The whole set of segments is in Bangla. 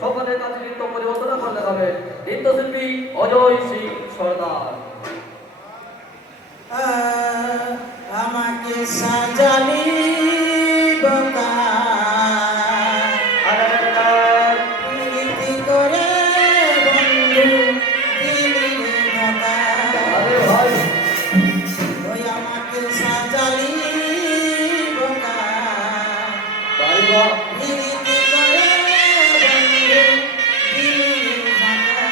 সকলের কাছে নৃত্য পরিবর্তন করে দেখাবেন নৃত্যশিল্পী অজয় সিং সর্দার। আমাকে সাজালি বকা প্রীতি করে বন্ধু দিলি ধোকা। ওই আমাকে সাজালি বকা প্রীতি করে বন্ধু দিলি ধোকা।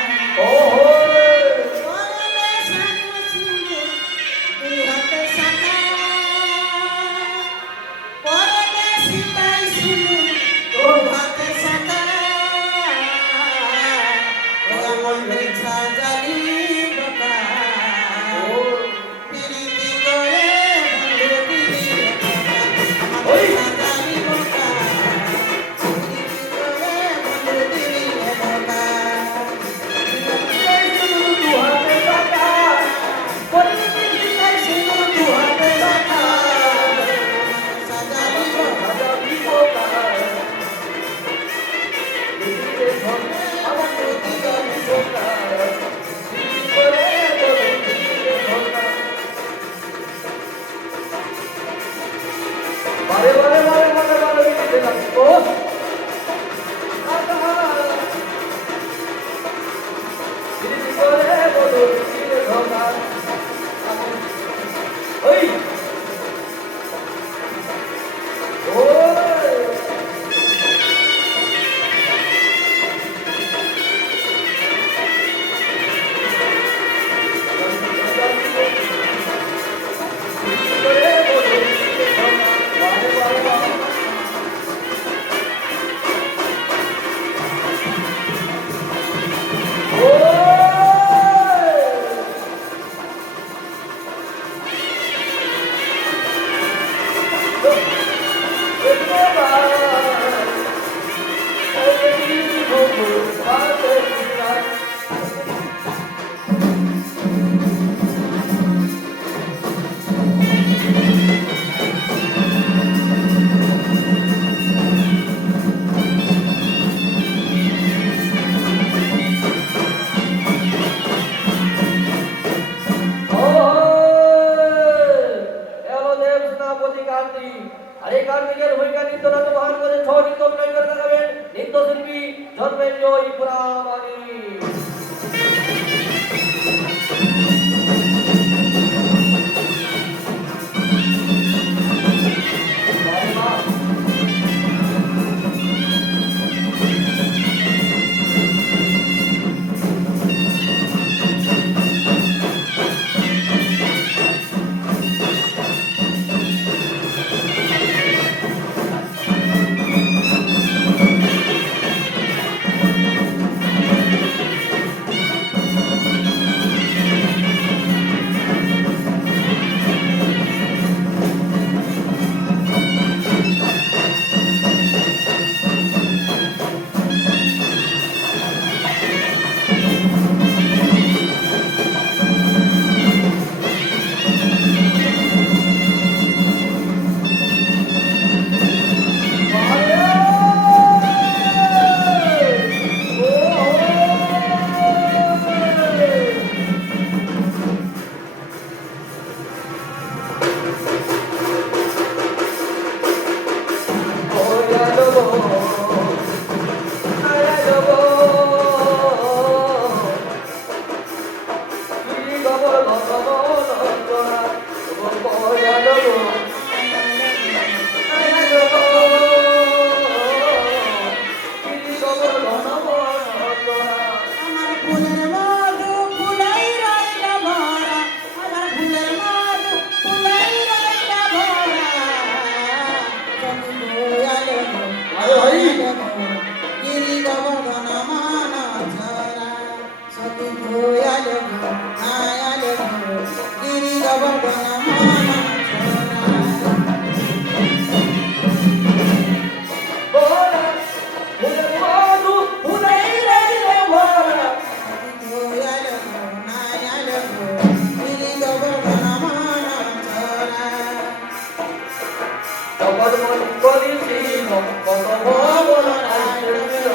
আর এই কার্তিকের ভূমিকা নৃত্যনাট্য বহন করে ছৌ নৃত্য অভিনয় করে দেখাবেন নৃত্যশিল্পী জন্মেঞ্জয় পুরামানি।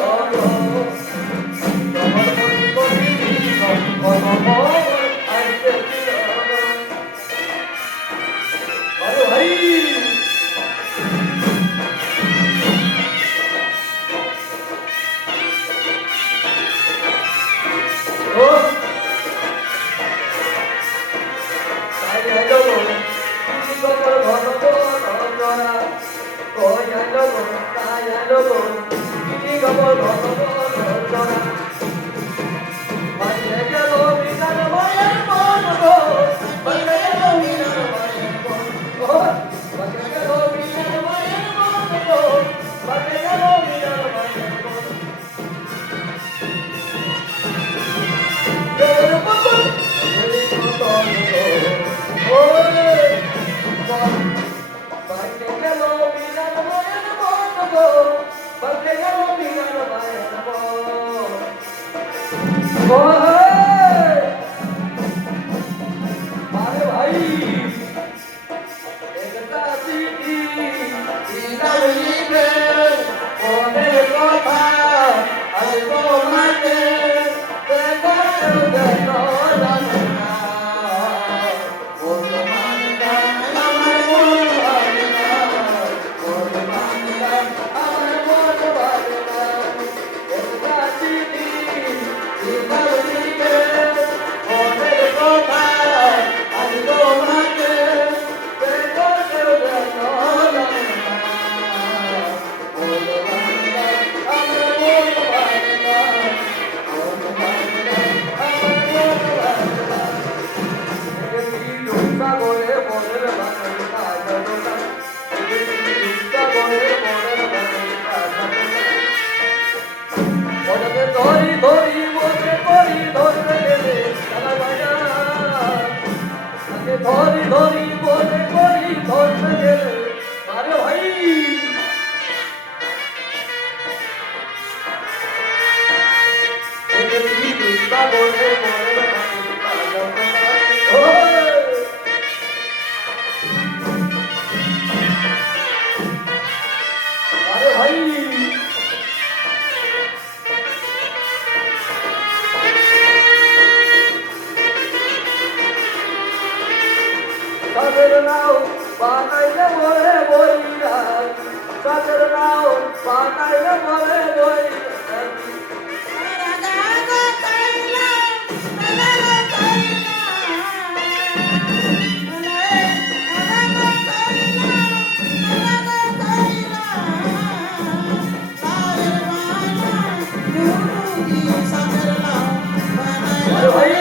Kau अरे भाई एकता सिटी দিদারিবে ওরে কথা আইবো মাতে দেখো দেখো জানা ও মানদা আমার মন ভাবনা ও মানদা আমার মন ভাবনা एकता सिटी দিদারিবে ওরে কথা আইবো মাতে দেখো দেখো জানা ধরি ধরি বলে করি ধরতে গেলে আরে ভাই আরে ভাই তাদের নাও বানাইলে বলে বইরা তাদের নাও বানাইলে বলে বইরা আরে ভাই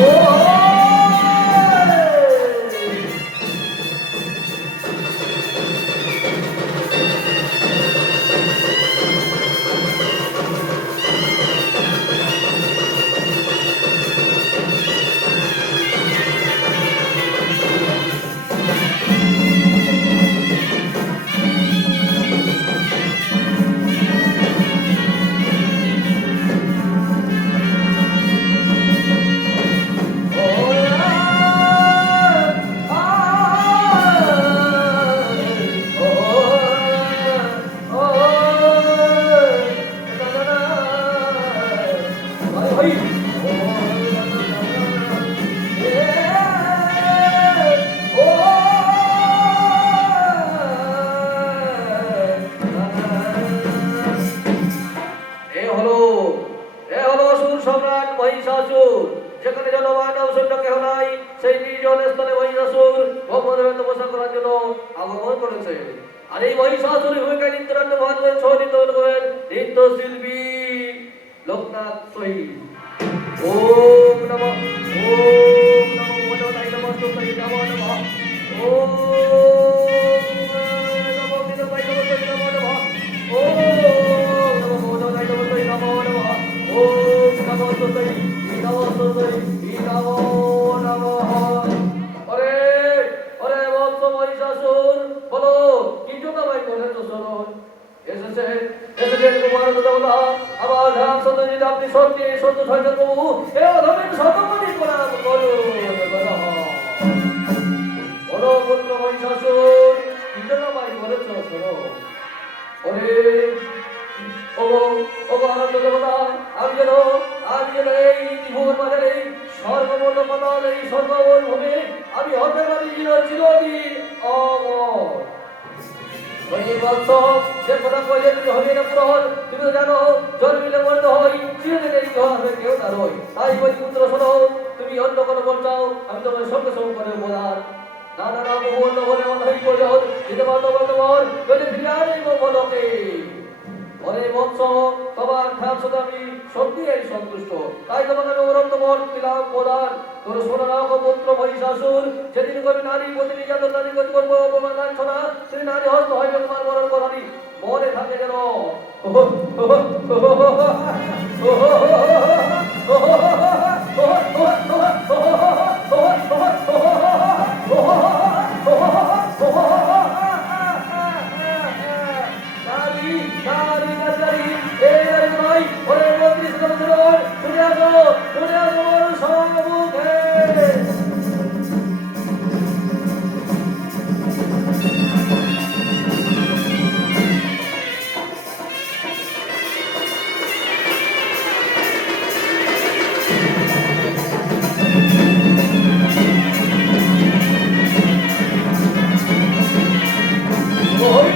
ও যেখানে জনমানব সৈন্য কেহ নাই সেই নির্জন স্থলে মহিষাসুর ব্রহ্মদেবের তপস্যা করার জন্য আগমন করেছে। আর এই মহিষাসুরের ভূমিকায় নৃত্যনাট্য ভাগ করে ছৌ নৃত্য করেন নৃত্যশিল্পী লোকনাথ সহিত। ওম নমঃ ভগবতায় নমস্তুতে নমো নমঃ ওম নমো বিষ্ণুপায় নমস্তুতে নমো নমঃ ওম নমো ভগবতায় নমস্তুতে নমো নমঃ ওম নমস্তুতে নমো নমঃ। আরে আরে বৎস মহিষাসুর, বলো কি জন্য ভাই করেছো শরণ? এসেছে এসেছে কুমার দেবতা, আমার ধাম সত্যজিৎ, আপনি সত্যি সত্য সত্য প্রভু, এ অধমের শতকোটি প্রণাম করুন। বলো পুত্র মহিষাসুর, কি জন্য ভাই করেছো শরণ? ওরে ওগো ওগো আনন্দ দেবতা, আমি যেন এই ত্রিভুবন বাজারে স্বর্গমূল্য পাতাল, এই স্বর্গমূল ভূমে আমি হতে পারি চিরদিন অমর। ওই বৎস, যে কথা কইলে তুমি হইবে না পুরোহর, তুমি তো জানো জন্মিলে মরতে হয়, চিরদিন এই গ্রহ হবে কেউ না রই। তাই ওই পুত্র শোনো, তুমি অন্য কোনো বল চাও, আমি তোমার সঙ্গে সঙ্গে করে বোঝান। না না না, বহু অন্য বলে অন্য হই প্রয়োজন, দিতে পারতো বলতে বল, যদি ফিরে আনি বলকে। ওরে বৎস, তোমার ধাম শুধু আমি সত্যি এই সন্তুষ্ট, তাই তোমাকে আমি অনন্ত বর দিলাম প্রদান। তোর শোনা রাখো পুত্র মহিষাসুর, যেদিন কবি নারী প্রতি নির্যাতন নারী গতি করবো অপমান লাঞ্ছনা, সেই নারী হস্ত হইবে তোমার মরণ করানি, মনে থাকে যেন। নারী নারী নারী, এই নারী নয়, ওরে ৩২ বছর শুনে আসো মোর সম্মুখে। ওই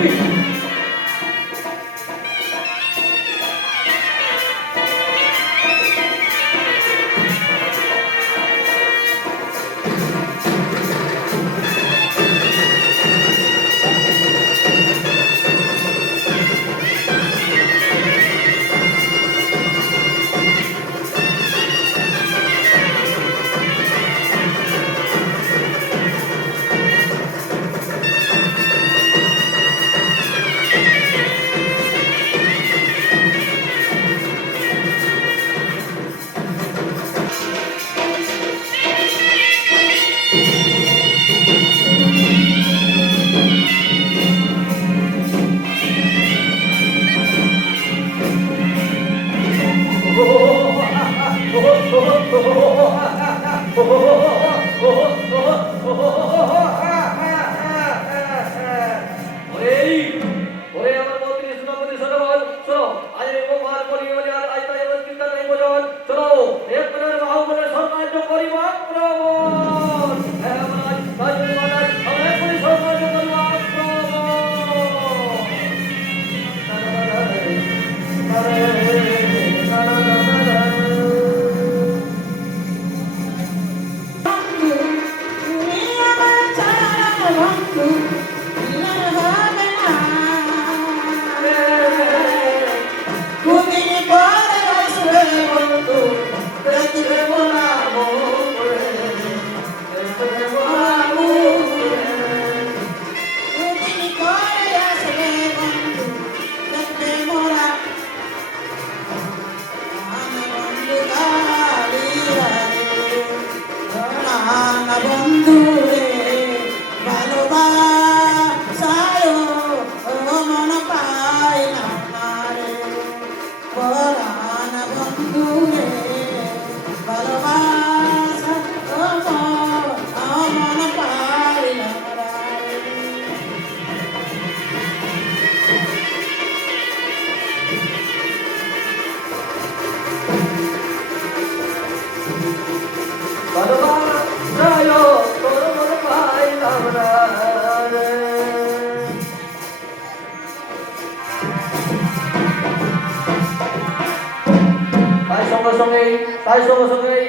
তাই সঙ্গে সঙ্গেই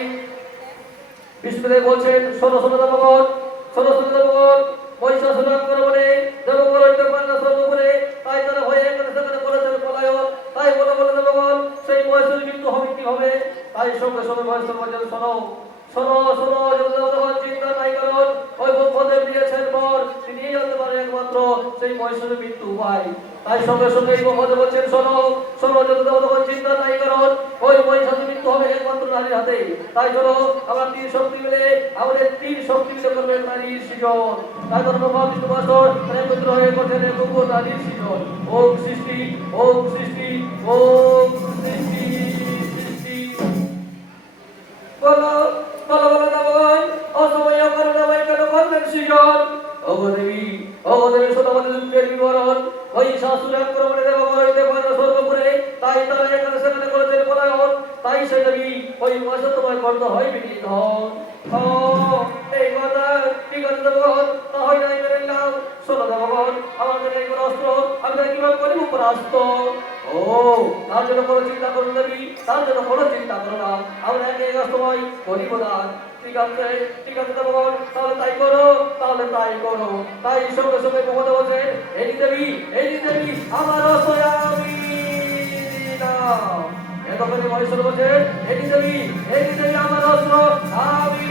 বিষ্ণুদেব বলছেন, শোনো শোনো দেবগণ, শোনো শোনো দেবগণ, মহিষাসুর আক্রমণে দেবগণ অন্যপান্না সর্ব করে, তাই তারা ভয়ে সেখানে করেছেন পলায়ন। তাই বলে বলে দেবগণ, সেই মহেশ্বরী মৃত্যু হবে কি হবে? তাই তাই সঙ্গে সঙ্গে বয়স্ক বাজার শোনো শোনো শোনো যখন চিন্তা নাই কারণ ওই পদে দিয়েছেন পর তিনি জানতে পারেন একমাত্র সেই মহেশ্বরের মৃত্যু উপায় তাই সঙ্গে সঙ্গে এই পদে বলছেন শোনো শোনো যখন চিন্তা নাই কারণ ওই মহেশ্বরের মৃত্যু হবে একমাত্র নারীর হাতে তাই চলো আমরা তিন শক্তি মিলে আমাদের তিন শক্তি মিলে করবেন নারীর সৃজন তাই ধর্ম বিষ্ণু বাসর পুত্র হয়ে করছেন কুকুর নারীর সৃজন ওম সৃষ্টি ওম সৃষ্টি ওম সৃষ্টি সৃষ্টি বলো বলো বলো না বল অসময় করোনা ভাই কেন করবেন সৃজন অগদেবী শোনো আমাদের দুঃখের বিবরণ ওই শাশুড়ি আক্রমণে দেব হইতে পারে স্বর্গপুরে তাই তারা এখানে সেখানে করেছেন পলায়ন তাই সে দেবী ওই মাসে তোমায় করতে হয় বিনীত এই কথা ঠিক আছে দেবগণ তা হয় নাই মেনে নিলাম শোনো দেবগণ আমার কাছে এই অস্ত্র আমি তাই কিভাবে করিব পরাস্ত ও তার জন্য কোনো চিন্তা করুন দেবী তার জন্য কোনো চিন্তা করো না আমরা একে সময় করিব না ঠিক আছে দেবগণ তাহলে তাই করো তাই সঙ্গে সঙ্গে মমতা বলছে এই দেবী আমার আমি এতক্ষণে মহেশ্বর বলছে এই দেবী আমার অস্ত্র আমি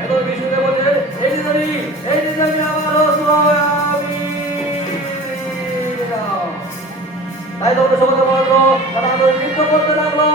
এত বিষ্ণুকে বলছে এই দেবী আমার অস্ত্র আমি তাই তখন সমাজে বললো তারা আদর নৃত্য করতে লাগলো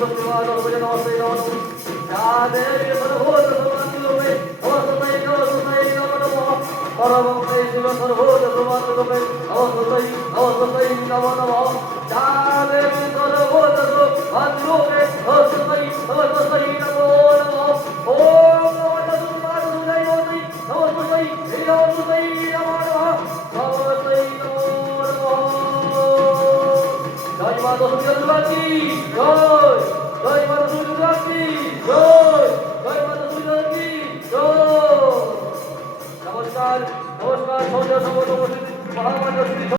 शक्तिमान नमस्ते नमस्ते नमः या देवी सर्वभूत समानरूपे नमस्ते नमस्ते नमः परमं शिव सर्वभूत समानरूपे नमस्ते नमस्ते नमो नमः या देवी सर्वभूत समानरूपे नमस्ते नमस्ते नमो नमः ओम नमः सुमारुदय नमस्ते नमस्ते नमो नमः नमस्ते नमो नमः जय माता सूर्य दुर्गा की जय जय माता सूर्य दुर्गा की जय जय माता सूर्य दुर्गा की जय नमस्कार नमस्कार सौंदर्य संबंध उपस्थित महामान्य श्री